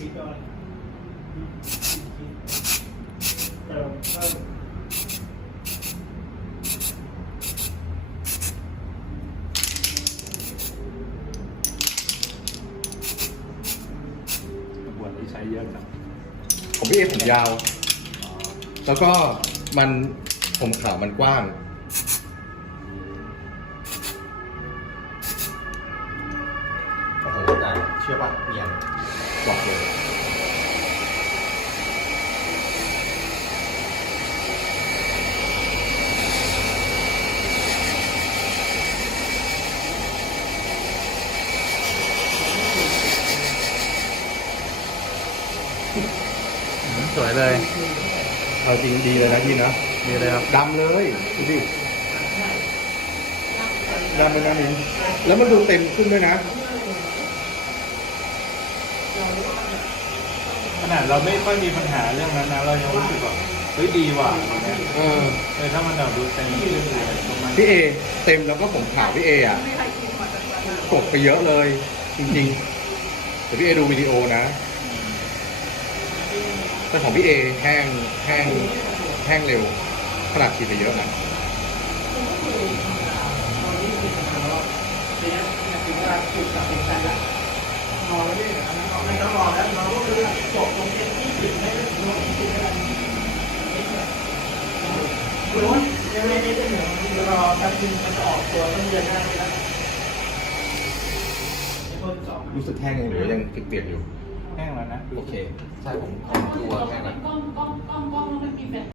กระบวนที่ใช้เยอะจังของพี่เอผมยาว แล้วก็มันผมขาวมันกว้าง โอ้โหแต่เชื่อป่ะเนียน บอกเลยสวยเลย เอาจริงดีเลยนะพี่นะดีเลยครับดำเลยดูดิดำเป็นน้ำมินแล้วมันดูเต็มขึ้นด้วยนะ ข นาดเราไม่ค่อยมีปัญหาเรื่องนั้นนะเรายังรู้สึกแบบเฮ้ยดีว่ะอย่างเงี้ยเออเออถ้ามันแบบดูเต็มขึ้นเลยประมาณพี่เอเต็มแล้วก็ผมขาวพี่เออะกดไปเยอะเลย จริงๆแต่พี่เอดูวิดีโอนะแต่ของพี่เอแห้งแห้งแห้งเร็วขนาดฉีดไปเยอะนะ รู้สึกแห้งยังหรือยังเปียกๆอยู่ แห้งแล้วนะ โอเค ใช่ผมผมกลัวแห้งนะกล้องกล้องกล้องกล้องแล้วมันมีแฟลช